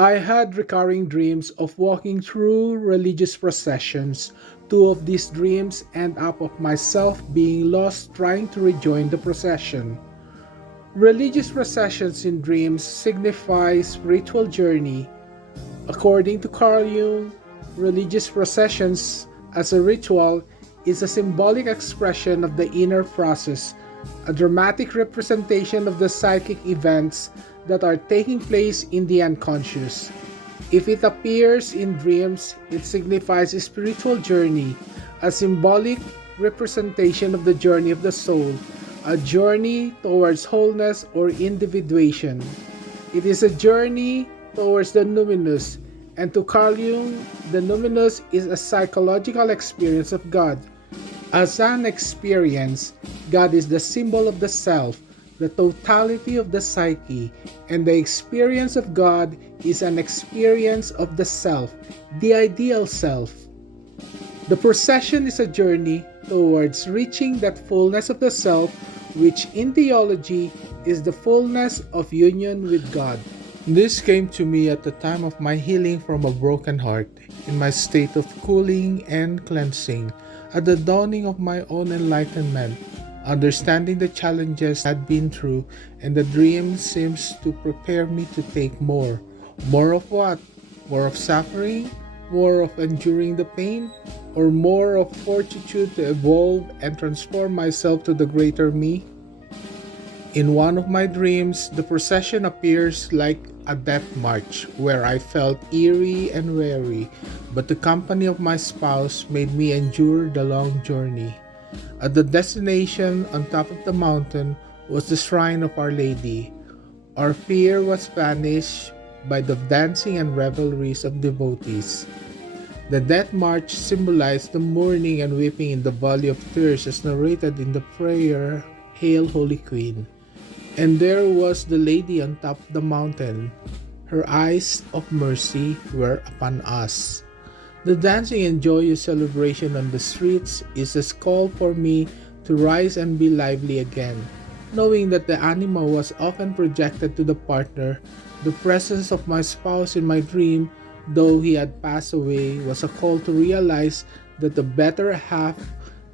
I had recurring dreams of walking through religious processions. Two of these dreams end up of myself being lost trying to rejoin the procession. Religious processions in dreams signify spiritual journey. According to Carl Jung, religious processions as a ritual is a symbolic expression of the inner process, a dramatic representation of the psychic events that are taking place in the unconscious. If it appears in dreams, it signifies a spiritual journey, a symbolic representation of the journey of the soul, a journey towards wholeness or individuation. It is a journey towards the numinous, and to Carl Jung, the numinous is a psychological experience of God. As an experience, God is the symbol of the self, the totality of the psyche, and the experience of God is an experience of the self, the ideal self. The procession is a journey towards reaching that fullness of the self, which in theology is the fullness of union with God. This came to me at the time of my healing from a broken heart, in my state of cooling and cleansing, at the dawning of my own enlightenment, understanding the challenges I had been through, and the dream seems to prepare me to take more. More of what? More of suffering? More of enduring the pain? Or more of fortitude to evolve and transform myself to the greater me? In one of my dreams, the procession appears like a death march where I felt eerie and weary, but the company of my spouse made me endure the long journey. At the destination on top of the mountain was the shrine of Our Lady. Our fear was banished by the dancing and revelries of devotees. The death march symbolized the mourning and weeping in the valley of tears as narrated in the prayer, Hail Holy Queen. And there was the lady on top of the mountain. Her eyes of mercy were upon us. The dancing and joyous celebration on the streets is a call for me to rise and be lively again. Knowing that the anima was often projected to the partner, the presence of my spouse in my dream, though he had passed away, was a call to realize that the better half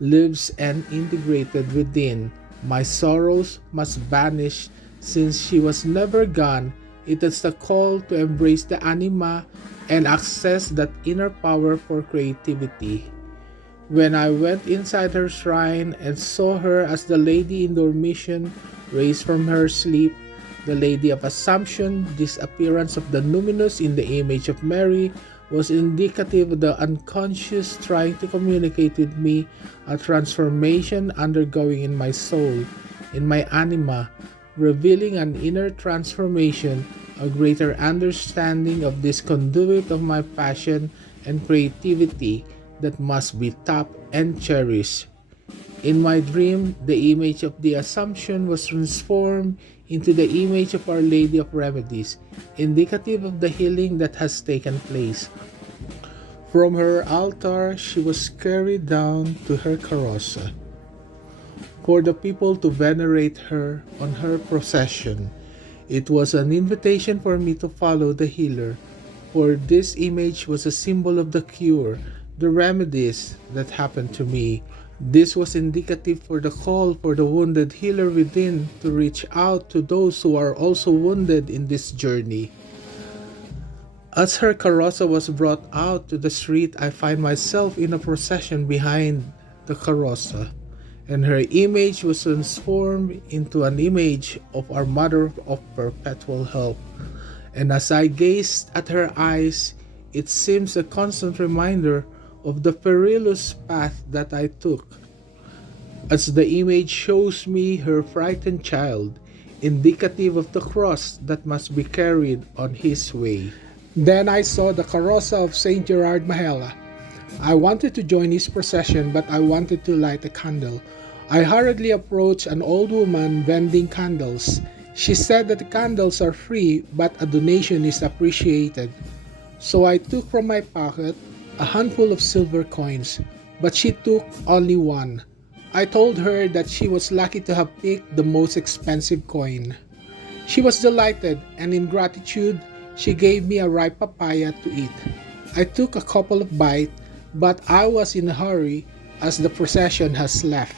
lives and integrated within. My sorrows must vanish since she was never gone. It is a call to embrace the anima and access that inner power for creativity. When I went inside her shrine and saw her as the Lady in Dormition raised from her sleep, the Lady of Assumption, this appearance of the numinous in the image of Mary, was indicative of the unconscious trying to communicate with me, a transformation undergoing in my soul, in my anima, revealing an inner transformation, a greater understanding of this conduit of my passion and creativity that must be tapped and cherished. In my dream, the image of the Assumption was transformed into the image of Our Lady of Remedies, indicative of the healing that has taken place. From her altar, she was carried down to her carroza for the people to venerate her on her procession. It was an invitation for me to follow the healer, for this image was a symbol of the cure, the remedies that happened to me. This was indicative for the call for the wounded healer within to reach out to those who are also wounded in this journey. As her carroza was brought out to the street, I find myself in a procession behind the carroza, and her image was transformed into an image of our Mother of Perpetual Help. And as I gazed at her eyes, it seems a constant reminder of the perilous path that I took. As the image shows me her frightened child, indicative of the cross that must be carried on his way. Then I saw the carroza of Saint Gerard Mahela. I wanted to join his procession, but I wanted to light a candle. I hurriedly approached an old woman vending candles. She said that the candles are free, but a donation is appreciated. So I took from my pocket a handful of silver coins, but she took only one. I told her that she was lucky to have picked the most expensive coin. She was delighted, and in gratitude, She gave me a ripe papaya to eat. I took a couple of bites, but I was in a hurry as the procession has left.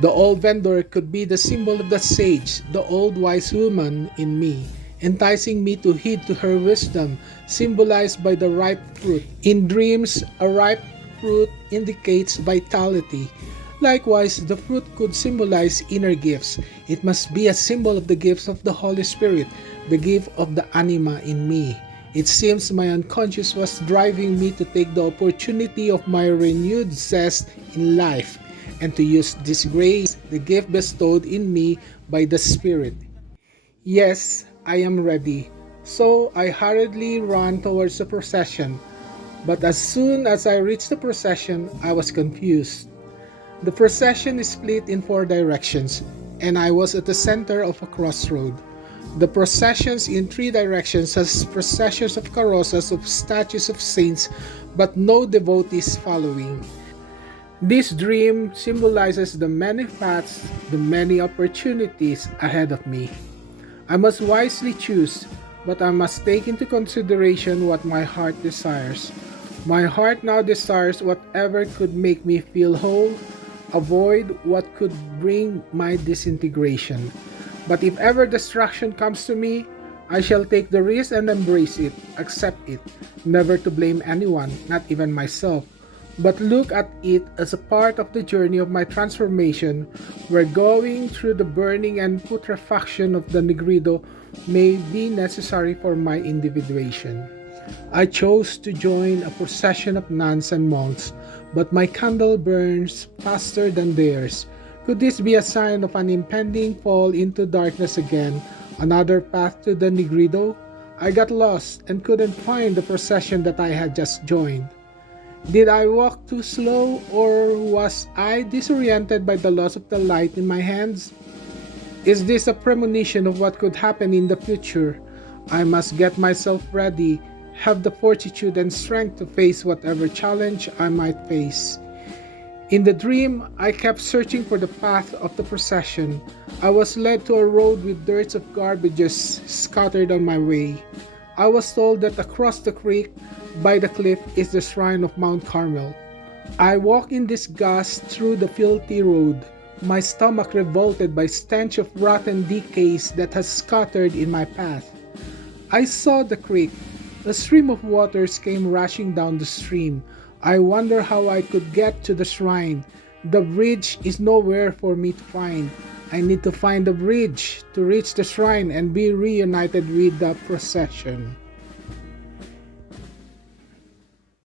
The old vendor could be the symbol of the sage, the old wise woman in me, enticing me to heed to her wisdom, symbolized by the ripe fruit. In dreams, a ripe fruit indicates vitality. Likewise, the fruit could symbolize inner gifts. It must be a symbol of the gifts of the Holy Spirit, the gift of the anima in me. It seems my unconscious was driving me to take the opportunity of my renewed zest in life and to use this grace, the gift bestowed in me by the Spirit. Yes, I am ready. So I hurriedly ran towards the procession. But as soon as I reached the procession, I was confused. The procession is split in four directions, and I was at the center of a crossroad. The processions in three directions has processions of carrozas of statues of saints, but no devotees following. This dream symbolizes the many paths, the many opportunities ahead of me. I must wisely choose, but I must take into consideration what my heart desires. My heart now desires whatever could make me feel whole, avoid what could bring my disintegration. But if ever destruction comes to me, I shall take the risk and embrace it, accept it, never to blame anyone, not even myself, but look at it as a part of the journey of my transformation, where going through the burning and putrefaction of the Negrido may be necessary for my individuation. I chose to join a procession of nuns and monks, but my candle burns faster than theirs. Could this be a sign of an impending fall into darkness again, another path to the Negrido? I got lost and couldn't find the procession that I had just joined. Did I walk too slow, or was I disoriented by the loss of the light in my hands? Is this a premonition of what could happen in the future? I must get myself ready, have the fortitude and strength to face whatever challenge I might face. In the dream, I kept searching for the path of the procession. I was led to a road with dirt of garbages scattered on my way. I was told that across the creek by the cliff is the shrine of Mount Carmel. I walked in disgust through the filthy road, my stomach revolted by stench of rotten decays that has scattered in my path. I saw the creek. A stream of waters came rushing down the stream. I wonder how I could get to the shrine. The bridge is nowhere for me to find. I need to find the bridge to reach the shrine and be reunited with the procession.